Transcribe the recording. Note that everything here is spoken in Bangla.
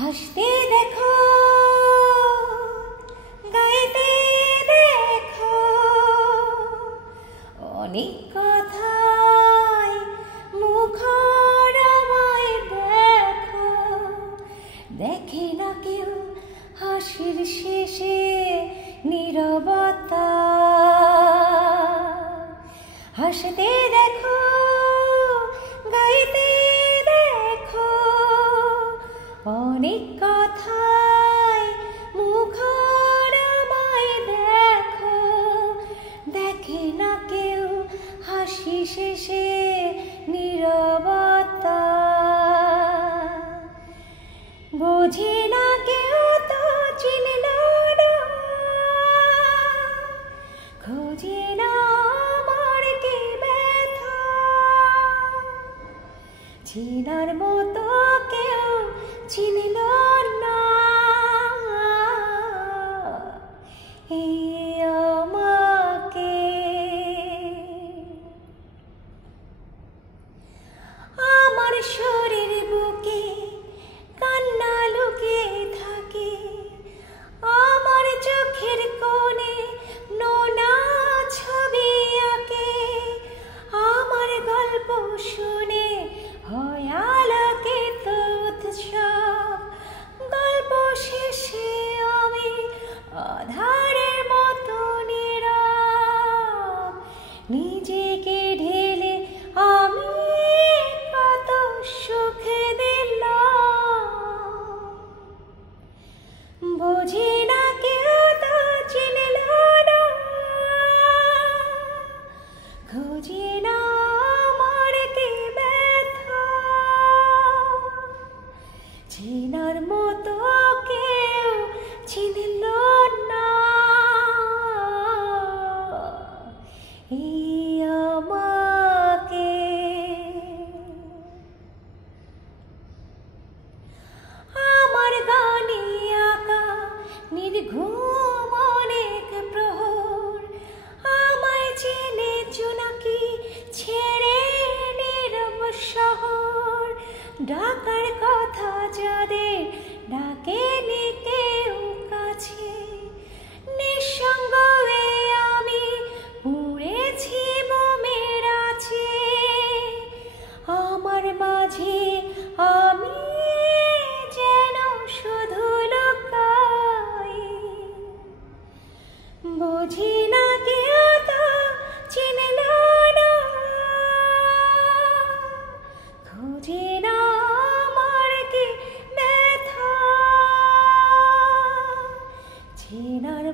হাসতে দেখো, গাইতে দেখো, অনেক কথায় মুখর আমায় দেখো। দেখে না কেউ হাসির শেষে নীরবতা। হাসতে দেখো, গাইতে দেখো, অনেক কথায় মুখর আমায় দেখো। দেখে না কেউ হাসি শেষে নীরবতা। বোঝে না কেউ তো চিনল না, খোঁজে না আমার কি ব্যথা। চেনার মতো কেউ চিনল না এই আমাকে। আমার শরীর বুকে কান্না লুকিয়ে থাকে, আমার চোখের কোণে নোনা ছবি আঁকে। আমার গল্প শুনে হয় আলোকিত উৎসব, গল্প শেষে আমি আধারের মতো নীরব। নিজেকে ঢেলে আমি কত সুখ দিলাম, বুঝি না কেউ তো চিনল না, খুঁজি না আমার কি ব্যথা। চেনার মতো কেউ চিনল না এই আমাকে। আমার গানে আঁকা নির্ঘুম অনেক প্রহর, আমায় চিনেছো নাকি ছেড়ে নীরব শহর। ডাকার কথা যাদের ডাকেনি কেউ কাছে, নিঃসঙ্গ হয়ে আমি পুড়েছি মোমের আছে। আমার মাঝে আমি যেন শুধু লুকাই, বুঝি না কেউ তো চিনল না, খুঁজি না আমার কি ব্যথা। চেনার